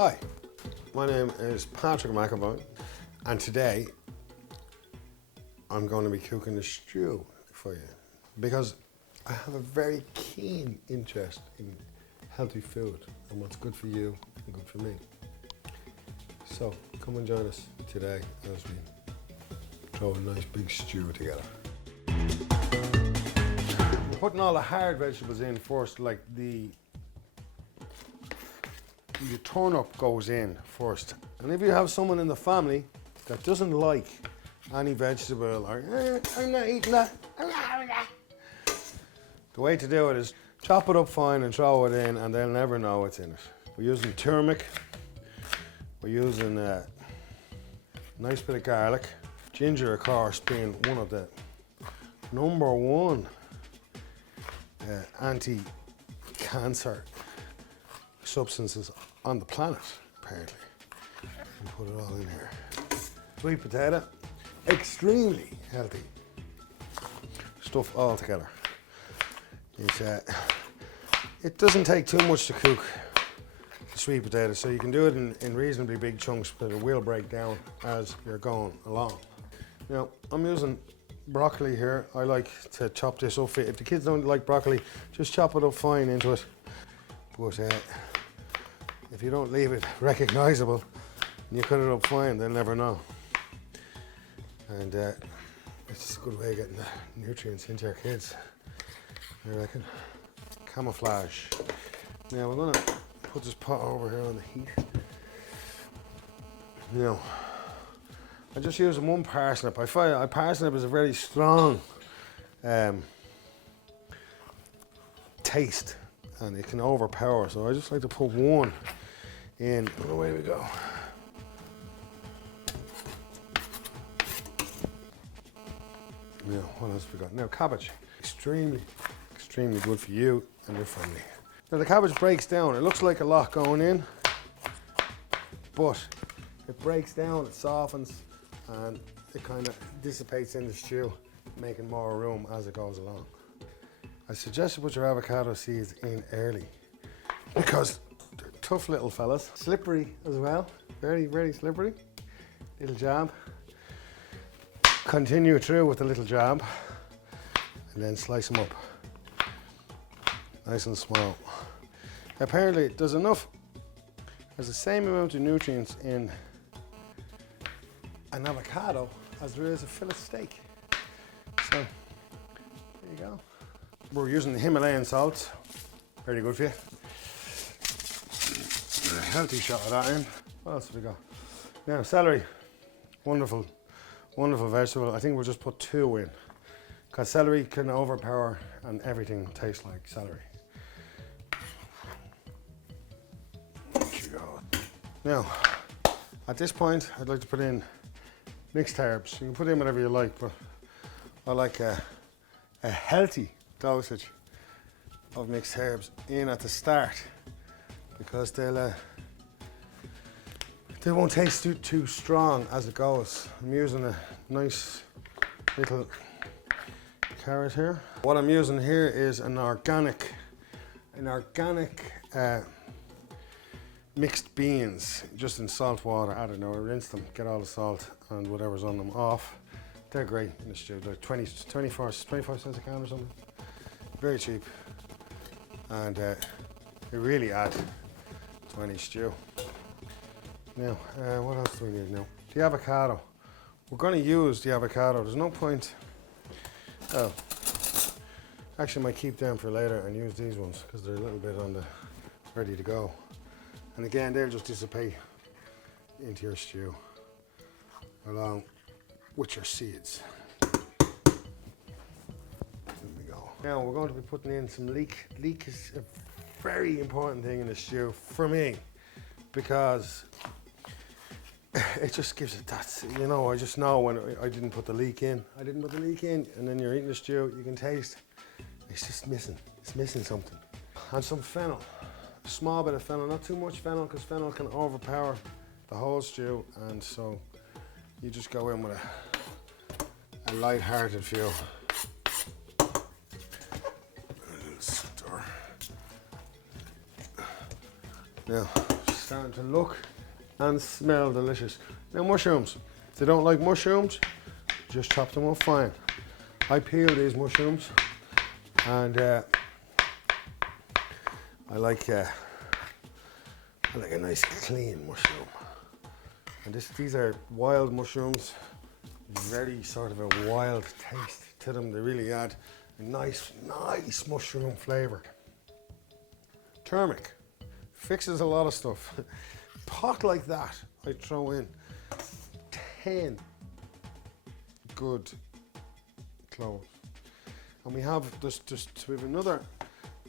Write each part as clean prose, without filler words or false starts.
Hi, my name is Patrick McAvoy, and today I'm going to be cooking a stew for you because I have a very keen interest in healthy food and what's good for you and good for me. So come and join us today as we throw a nice big stew together. We're putting all the hard vegetables in first, like the turnip goes in first. And if you have someone in the family that doesn't like any vegetable, or I'm not eating that, I'm not having that, the way to do it is chop it up fine and throw it in, and they'll never know what's in it. We're using turmeric, we're using a nice bit of garlic, ginger of course being one of the #1 anti-cancer substances on the planet, apparently. And put it all in here. Sweet potato, extremely healthy stuff all together. It doesn't take too much to cook the sweet potato, so you can do it in reasonably big chunks, but it will break down as you're going along. Now, I'm using broccoli here. I like to chop this up. If the kids don't like broccoli, just chop it up fine into it. But if you don't leave it recognizable and you cut it up fine, they'll never know. And it's a good way of getting the nutrients into your kids, I reckon. Camouflage. Now we're gonna put this pot over here on the heat. Now, I'm just using one parsnip. I find a parsnip is a very strong taste, and it can overpower, so I just like to put one in, and away we go. Now, what else have we got? Now, cabbage. Extremely good for you and your family. Now, the cabbage breaks down. It looks like a lot going in, but it breaks down, it softens, and it kind of dissipates in the stew, making more room as it goes along. I suggest you put your avocado seeds in early because they're tough little fellas. Slippery as well, very slippery. Little jab. Continue through with the little jab and then slice them up. Nice and small. Apparently there's the same amount of nutrients in an avocado as there is a fillet steak. So, there you go. We're using the Himalayan salt, very good for you. A healthy shot of that in. What else have we got? Now, celery, wonderful vegetable. I think we'll just put 2 in, because celery can overpower and everything tastes like celery. There you go. Now, at this point, I'd like to put in mixed herbs. You can put in whatever you like, but I like a healthy dosage of mixed herbs in at the start, because they won't taste too strong as it goes. I'm using a nice little carrot here. What I'm using here is an organic mixed beans, just in salt water. I don't know, rinse them, get all the salt and whatever's on them off. They're great in the stew. They're 24 cents a can or something. Very cheap, and they really add to any stew. Now, what else do we need now? The avocado. We're going to use the avocado. There's no point. Oh, actually, I might keep them for later and use these ones because they're a little bit on the ready to go. And again, they'll just dissipate into your stew along with your seeds. Now we're going to be putting in some leek. Leek is a very important thing in the stew for me, because it just gives it that, you know, I just know when I didn't put the leek in. I didn't put the leek in, and then you're eating the stew, you can taste it's just missing. It's missing something. And some fennel. A small bit of fennel, not too much fennel, because fennel can overpower the whole stew, and so you just go in with a light-hearted feel. Now, starting to look and smell delicious. Now mushrooms, if they don't like mushrooms, just chop them up fine. I peel these mushrooms, and I like a nice clean mushroom. And these are wild mushrooms, very sort of a wild taste to them. They really add a nice mushroom flavour. Turmeric fixes a lot of stuff. Pot like that, I throw in 10 good cloves. And we have we have another,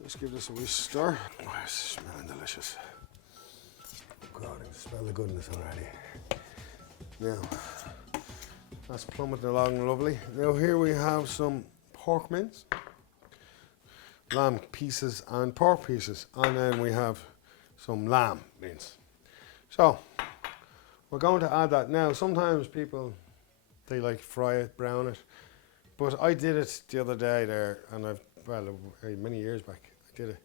let's give this a wee stir. Oh, it's smelling delicious. God, I can smell the goodness already. Now, that's plummeting along lovely. Now here we have some pork mince, lamb pieces and pork pieces, and then we have some lamb mince. So, we're going to add that now. Sometimes people, they like fry it, brown it, but I did it the other day there, and many years back, I did it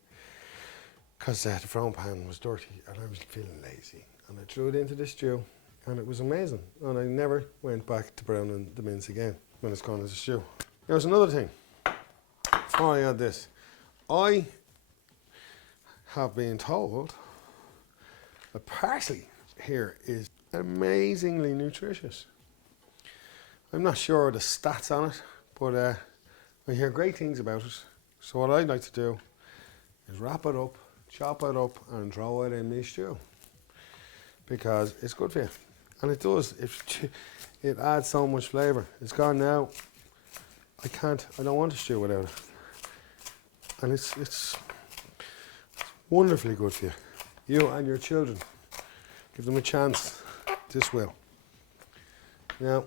because the frying pan was dirty and I was feeling lazy, and I threw it into the stew, and it was amazing, and I never went back to browning the mince again when it's gone into stew. There's another thing, before I add this, I have been told that parsley here is amazingly nutritious. I'm not sure of the stats on it, but I hear great things about it. So what I'd like to do is wrap it up, chop it up, and throw it in my stew, because it's good for you. And it does, it adds so much flavour. It's gone now. I don't want to stew without it. And it's wonderfully good for you. You and your children. Give them a chance. This will. Now,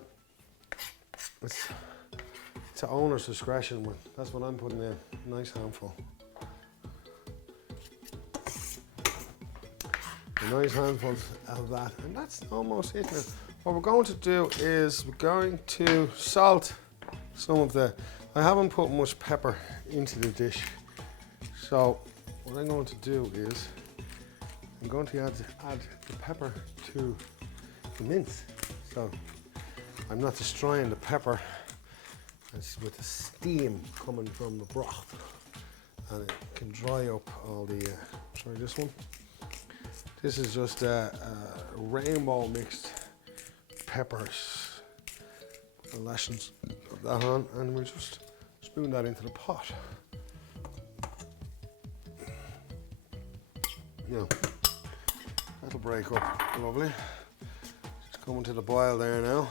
it's to owner's discretion. That's what I'm putting in. Nice handful. A nice handful of that, and that's almost it now. What we're going to do is we're going to salt some of I haven't put much pepper into the dish, so what I'm going to do is I'm going to add the pepper to the mince. So I'm not destroying the pepper, it's with the steam coming from the broth, and it can dry up all the, try this one. This is just a rainbow mixed peppers, a lashings of that on, and we'll just spoon that into the pot. Now, that'll break up lovely. It's coming to the boil there now.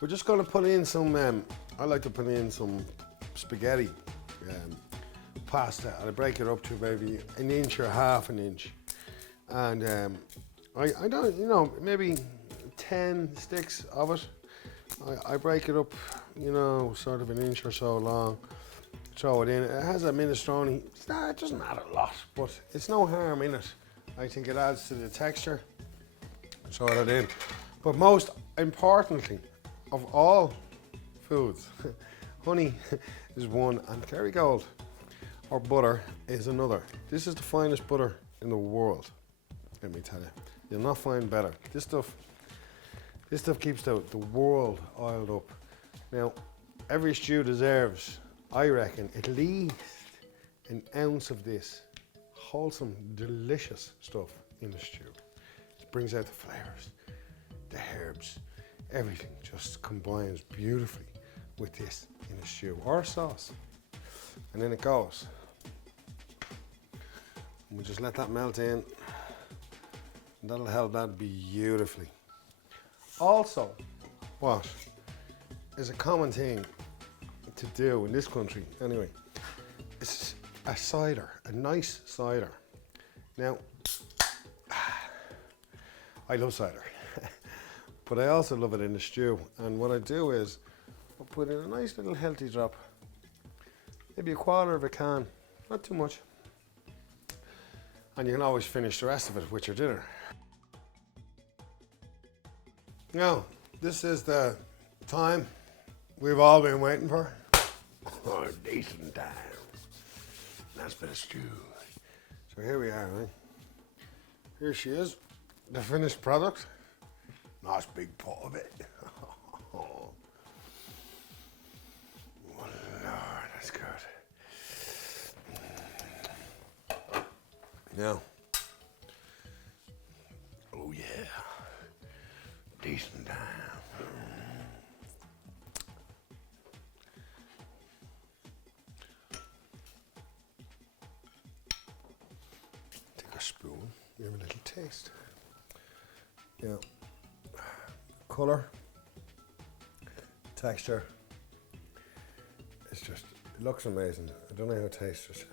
We're just going to put in some, I like to put in some spaghetti pasta, and I break it up to maybe an inch or half an inch, and I don't, maybe 10 sticks of it. I break it up, sort of an inch or so long, throw it in. It has a minestrone. It doesn't add a lot, but it's no harm in it. I think it adds to the texture. Throw it in. But most importantly of all foods, honey is one, and Kerrygold or butter is another. This is the finest butter in the world, let me tell you. You'll not find better. This stuff keeps the world oiled up. Now, every stew deserves, I reckon, at least an ounce of this wholesome, delicious stuff in the stew. It brings out the flavours, the herbs, everything just combines beautifully with this in a stew or a sauce. And then it goes. And we just let that melt in, and that'll help that beautifully. Also, what is a common thing to do in this country anyway, is a cider, a nice cider. Now, I love cider, but I also love it in the stew. And what I do is I'll put in a nice little healthy drop, maybe a quarter of a can, not too much. And you can always finish the rest of it with your dinner. Now, this is the time we've all been waiting for. Oh, decent time. Nice bit of stew. So here we are, right? Here she is, the finished product. Nice big pot of it. Oh Lord, that's good. Now, oh yeah, decent time. Take a spoon, give it a little taste. Yeah, color, texture. It's just, it looks amazing. I don't know how it tastes.